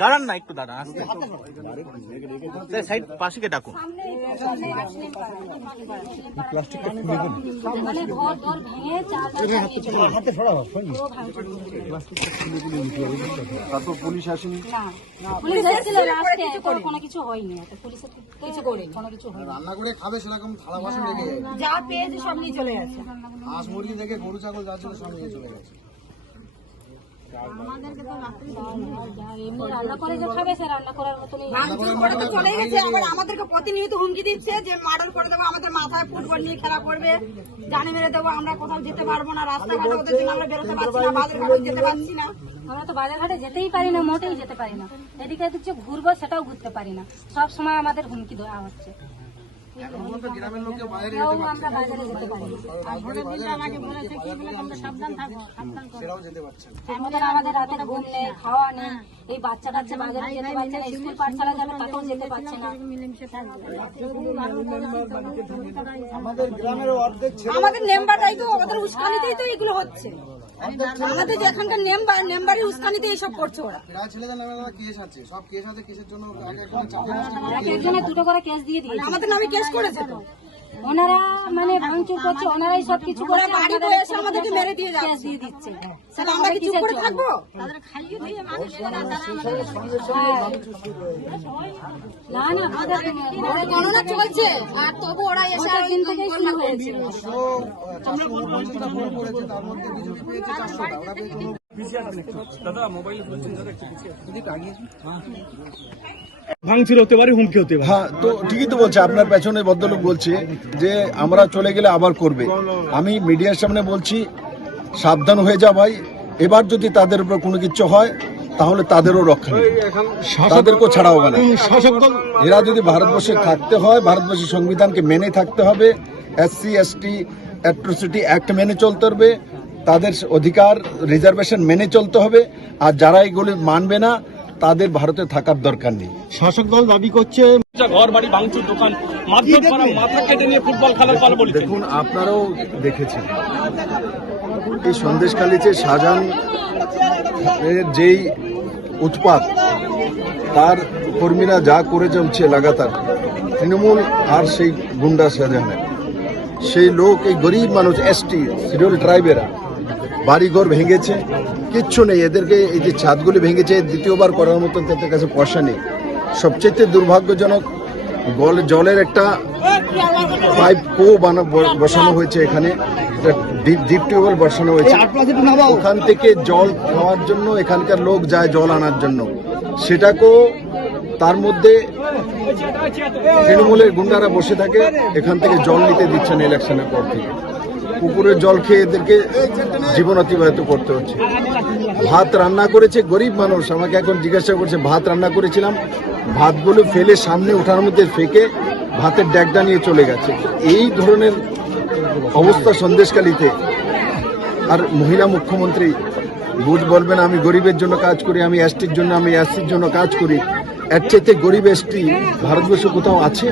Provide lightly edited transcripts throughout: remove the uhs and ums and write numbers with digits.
দাঁড়ান না, একটু দাঁড়ান, আসতে সাইড পাশে ডাকুন। পুলিশ আসেনি, কোনো কিছু হয়নি, কিছু করে কোনো কিছু হয়নি। রান্না করে খাবে সেরকম থালা বাসন রেখে যা পেয়েছে সব নিয়ে চলে গেছে। হাঁস মুরগি থেকে গরু ছাগল যা ছিল সব নিয়ে চলে গেছে। আমাদেরকে তো এমনি রান্না করে যে খাবে সে রান্না করার মতনই চলে গেছে। আবার আমাদেরকে প্রতিনিয়ত হুমকি দিচ্ছে যে মার্ডার করে দেবো, আমাদের মাথায় ফুটবল নিয়ে খেলা করবে, জানি মেরে দেবো, আমরা কোথাও যেতে পারবো না, রাস্তাঘাটে ওদের জন্য আমরা বেরোতে পারছি না, বাজার ঘাটে যেতে পারছি না। আমরা তো বাজার ঘাটে যেতেই পারি না, মোটেই যেতে পারি না। এদিকে যে ঘুরবো সেটাও ঘুরতে পারি না, সব সময় আমাদের হুমকি দেওয়া হচ্ছে। গ্রামের লোককে বাইরে আমরা বাজারে যেতে পারি না, আমাদের রাতে ঘুম নেই, খাওয়া নেই, এই বাচ্চা কাচ্চা বাজারে যেতে পারছে না, স্কুল পাঠশালা যাবে তাতেও যেতে পারছে না। আমাদের মেম্বারটাই তো ওদের উস্কানিতেই তো এগুলো হচ্ছে। আমাদের যে এখানকার মেম্বারের উস্কানিতে এইসব করছে ওরা। ছেলেদের নামে কেস আছে, সব কেস আছে, কেসের জন্য একজনের দুটো করে কেস দিয়ে দিয়েছে। আমাদের নামে কেস করেছে তো ওনারা মানে ভাঙচুর করছে, ওনারাই সব কিছু করে বাড়িতে এসে আমাদেরকে মেরে দিয়ে কেস দিয়ে দিচ্ছে। তাহলে আমরা কি চুপ করে থাকবো? না না, গণনা চলছে আর তবু ওরা এসে কিন্তু শুরু হয়েছে। ভাঙচুর হতে পারে, হুমকি হতে পারে। হ্যাঁ, তো ঠিকই তো বলছে, আপনার পেছনে ভদ্রলোক বলছে যে আমরা চলে গেলে আবার করবে। আমি মিডিয়ার সামনে বলছি সাবধান হয়ে যা ভাই, এবার যদি তাদের উপর কোনো কিছু হয় তাহলে তাদেরও রক্ষা নেই, তাদেরকেও ছাড়া হবে না। এরা যদি ভারতবর্ষে থাকতে হয়, ভারতবর্ষের সংবিধানকে মেনে থাকতে হবে, SC ST অ্যাট্রোসিটি অ্যাক্ট মেনে চলতে হবে, তাদের অধিকার রিজার্ভেশন মেনে চলতে হবে। আর যারা এগুলি মানবে না তাদের ভারতে থাকার দরকার নেই। শাসক দল দাবি করছে ঘর বাড়ি ভাঙচুর, দোকান মারধর করা, মাথা কেটে নিয়ে ফুটবল খেলার কথা বলছে। দেখুন, আপনারাও দেখেছেন এই সন্দেশখালীতে শাহজাহান যেই উৎপাত, তার কর্মীরা যা করে চলছে লাগাতার, তৃণমূল আর সেই গুন্ডা শাহজাহানের সেই লোক, এই গরিব মানুষ ST শিডিউল ট্রাইবেরা বাড়িঘর ভেঙেছে, কিচ্ছু নেই এদেরকে। এই যে ছাদগুলি ভেঙেছে, দ্বিতীয়বার করার মতো তাদের কাছে পয়সা নেই। সবচেয়ে দুর্ভাগ্যজনক, জলের একটা পাইপ বসানো হয়েছে এখানে, ডিপ টিউবওয়েল বসানো হয়েছে, ওখান থেকে জল খাওয়ার জন্য এখানকার লোক যায় জল আনার জন্য, সেটাকেও তার মধ্যে তৃণমূলের গুন্ডারা বসে থাকে, এখান থেকে জল নিতে দিচ্ছে না ইলেকশনের পর থেকে। পুকুরের জল খেয়ে এদেরকে জীবন অতিবাহিত করতে হচ্ছে। ভাত রান্না করেছে গরিব মানুষ, আমাকে এখন জিজ্ঞাসা করছে ভাত রান্না করেছিলাম, ভাতগুলো ফেলে সামনে ওঠার মধ্যে ফেকে ভাতের ড্যাগটা নিয়ে চলে গেছে। এই ধরনের অবস্থা সন্দেশখালীতে। আর মহিলা মুখ্যমন্ত্রী বলবেন আমি গরিবের জন্য কাজ করি, আমি STর জন্য, আমি SCর জন্য কাজ করি। এর চাইতে গরিব ST ভারতবর্ষে কোথাও আছে?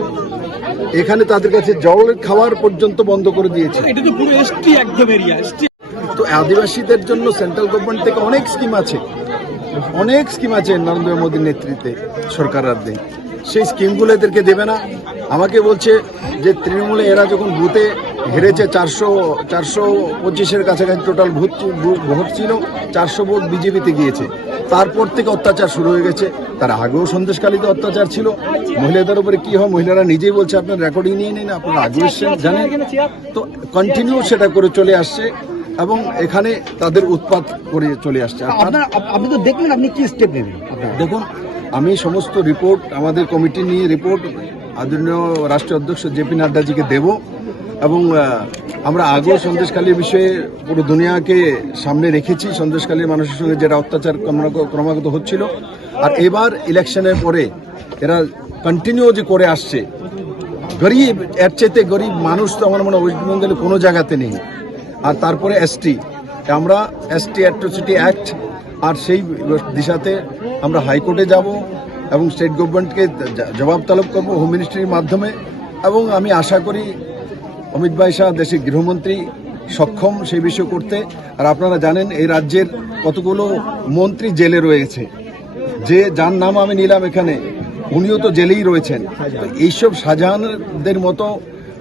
এখানে তাদের কাছে জল খাওয়ার পর্যন্ত বন্ধ করে দিয়েছে। তো আদিবাসীদের জন্য সেন্ট্রাল গভর্নমেন্ট থেকে অনেক স্কিম আছে, অনেক স্কিম আছে নরেন্দ্র মোদীর নেতৃত্বে সরকার রাজ্যে। সেই স্কিমগুলো এদেরকে দেবে না। আমাকে বলছে যে তৃণমূলে এরা যখন বুথে হেরেছে, 425-এর কাছাকাছি টোটাল ভোট ছিল, 400 ভোট বিজেপিতে গিয়েছে। তারপর থেকে অত্যাচার শুরু হয়ে গেছে। তার আগেও সন্দেশখালীতে অত্যাচার ছিল। মহিলাদের উপরে কি হয় মহিলারা নিজেই বলছে, আপনার রেকর্ডিং নিয়ে নিন, আপনারা আগেও জানেন। তো কন্টিনিউ সেটা করে চলে আসছে এবং এখানে তাদের উৎপাত করে চলে আসছে। আপনি তো দেখলেন, আপনি কি স্টেপ নেবেন? দেখুন, আমি সমস্ত রিপোর্ট আমাদের কমিটি নিয়ে রিপোর্ট আদরণীয় রাষ্ট্রীয় অধ্যক্ষ জেপি নাড্ডাজিকে দেব এবং আমরা আগেও সন্দেশখালীর বিষয়ে পুরো দুনিয়াকে সামনে রেখেছি। সন্দেশখালীর মানুষের সঙ্গে যেটা অত্যাচার ক্রমাগত হচ্ছিল, আর এবার ইলেকশনের পরে এরা কন্টিনিউ যে করে আসছে, গরিব এর চাইতে গরিব মানুষ তো আমার মনে হয় ওয়েস্ট বেঙ্গলে কোনো জায়গাতে নেই। আর তারপরে এসটি, আমরা এসটি অ্যাট্রোসিটি অ্যাক্ট, আর সেই দিশাতে আমরা হাইকোর্টে যাব এবং স্টেট গভর্নমেন্টকে জবাব তলব করব হোম মিনিস্ট্রির মাধ্যমে। এবং আমি আশা করি অমিত ভাই শাহ দেশের গৃহমন্ত্রী সক্ষম সেই বিষয় করতে। আর আপনারা জানেন এই রাজ্যের কতগুলো মন্ত্রী জেলে রয়েছে, যে যার নাম আমি নিলাম এখানে, উনিও তো জেলেই রয়েছেন। তো এইসব শাহজাহানদের মতো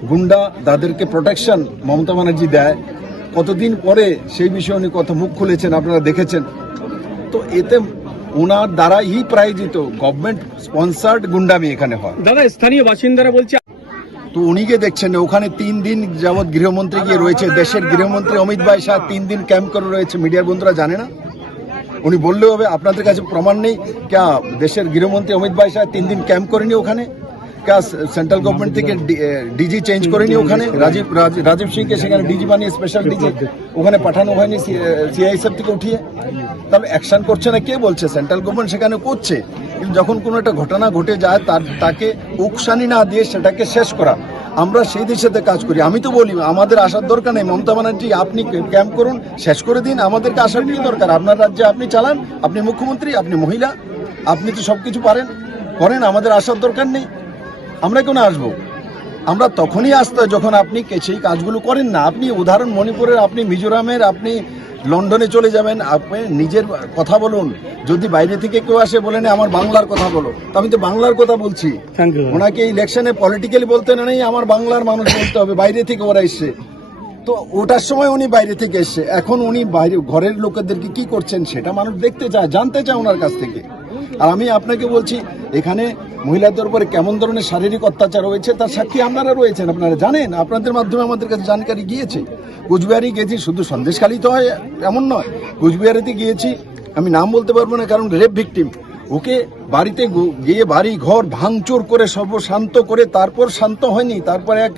গুন্ডা তাদেরকে প্রোটেকশন মমতা ব্যানার্জি দেয়, কতদিন পরে সেই বিষয়ে উনি কথা মুখ খুলেছেন, আপনারা দেখেছেন। তো এতে ওনার দ্বারাই প্রায়োজিত গভর্নমেন্ট স্পন্সার্ড গুন্ডামি এখানে হয়। দাদা, স্থানীয় বাসিন্দারা বলছে, তো উনিকে দেখছেন ওখানে 3 দিন যাবৎ গৃহমন্ত্রী গিয়ে রয়েছে, দেশের গৃহমন্ত্রী অমিত ভাই শাহ 3 দিন ক্যাম্প করে রয়েছে। মিডিয়ার বন্ধুরা জানে না, উনি বললেও হবে, আপনাদের কাছে প্রমাণ নেই ক্যা? দেশের গৃহমন্ত্রী অমিত ভাই শাহ 3 দিন ক্যাম্প করেনি ওখানে? ক্যা সেন্ট্রাল গভর্নমেন্ট থেকে ডিজি চেঞ্জ করেনি ওখানে? রাজীব সিংকে সেখানে ডিজি বানিয়ে স্পেশাল ডিজি ওখানে পাঠানো হয়নি সিআইএসএফ থেকে উঠিয়ে? তাহলে অ্যাকশন করছে না কে বলছে? সেন্ট্রাল গভর্নমেন্ট সেখানে করছে। কিন্তু যখন কোনো একটা ঘটনা ঘটে যায় তাকে উকসানি না দিয়ে সেটাকে শেষ করা, আমরা সেই দিশাতে কাজ করি। আমি তো বলি আমাদের আসার দরকার নেই। মমতা ব্যানার্জি আপনি ক্যাম্প করুন, শেষ করে দিন, আমাদেরকে আসার কি দরকার? আপনার রাজ্যে আপনি চালান, আপনি মুখ্যমন্ত্রী, আপনি মহিলা, আপনি তো সবকিছু করেন, আমাদের আসার দরকার নেই। আমরা কেন আসবো? আমরা তখনই আসতে হয় যখন আপনি সেই কাজগুলো করেন না। আপনি উদাহরণ মণিপুরের, আপনি মিজোরামের, আপনি লন্ডনে চলে যাবেন, আপনি নিজের কথা বলুন। যদি বাইরে থেকে কেউ আসে বলে না আমার বাংলার কথা বলো, তো আমি তো বাংলার কথা বলছি। ওনাকে ইলেকশনে পলিটিক্যালি বলতে নেই, আমার বাংলার মানুষ বলতে হবে। বাইরে থেকে ওরা এসছে, তো ওটার সময় উনি বাইরে থেকে এসছে। এখন উনি বাইরে ঘরের লোকেদেরকে কি করছেন সেটা মানুষ দেখতে চায়, জানতে চায় ওনার কাছ থেকে। আর আমি আপনাকে বলছি, এখানে মহিলাদের উপরে কেমন ধরনের শারীরিক অত্যাচার হয়েছে তার সাক্ষী আপনারা রয়েছেন, আপনারা জানেন, আপনাদের মাধ্যমে আমাদের কাছে জানকারি গিয়েছে। কুচবিহারে গিয়েছি, শুধু সন্দেশখালী তো হয় এমন নয়, কুচবিহারেতে গিয়েছি, আমি নাম বলতে পারবো না কারণ রেপ ভিকটিম। ওকে বাড়িতে গিয়ে বাড়ি ঘর ভাঙচুর করে সর্বশান্ত করে, তারপর শান্ত হয়নি, তারপর এক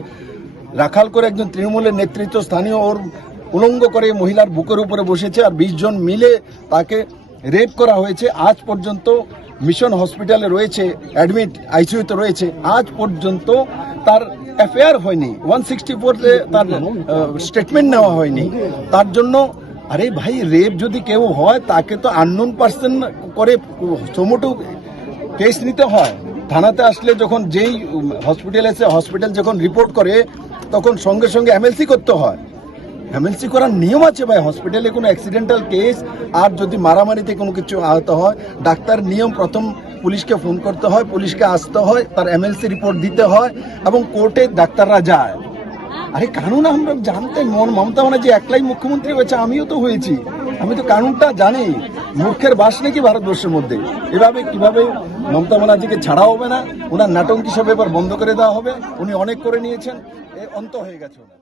রাখাল করে একজন তৃণমূলের নেতৃত্ব স্থানীয় ওর উলঙ্গ করে মহিলার বুকের উপরে বসেছে, আর 20 জন মিলে তাকে রেপ করা হয়েছে। আজ পর্যন্ত মিশন হসপিটালে রয়েছে, অ্যাডমিট আইসিইউতে রয়েছে, আজ পর্যন্ত তার এফআইআর হয়নি, 164-তে তার স্টেটমেন্ট নেওয়া হয়নি। তার জন্য আরে ভাই, রেপ যদি কেউ হয় তাকে তো আননোন পার্সন করে সোমোটো কেস নিতে হয়। থানাতে আসলে যখন যেই হসপিটাল এসে হসপিটাল যখন রিপোর্ট করে তখন সঙ্গে সঙ্গে এমএলসি করতে হয়। এমএলসি করার নিয়ম আছে ভাই। হসপিটালে কোনো অ্যাক্সিডেন্টাল কেস আর যদি মারামারিতে কোনো কিছু আহত হয়, ডাক্তার নিয়ম প্রথম পুলিশকে ফোন করতে হয়, পুলিশকে আসতে হয়, তার এমএলসি রিপোর্ট দিতে হয় এবং কোর্টে ডাক্তাররা যায়। আরে কানুন আমরা জানতে, মমতা ব্যানার্জি একলাই মুখ্যমন্ত্রী হয়েছে, আমিও তো হয়েছি, আমি তো কানুনটা জানি। মূর্খের বাস নাকি ভারতবর্ষের মধ্যে? এভাবে কিভাবে মমতা ব্যানার্জিকে ছাড়া হবে না? ওনার নাটঙ্কি সব এবার বন্ধ করে দেওয়া হবে। উনি অনেক করে নিয়েছেন, অন্ত হয়ে গেছে ওনার।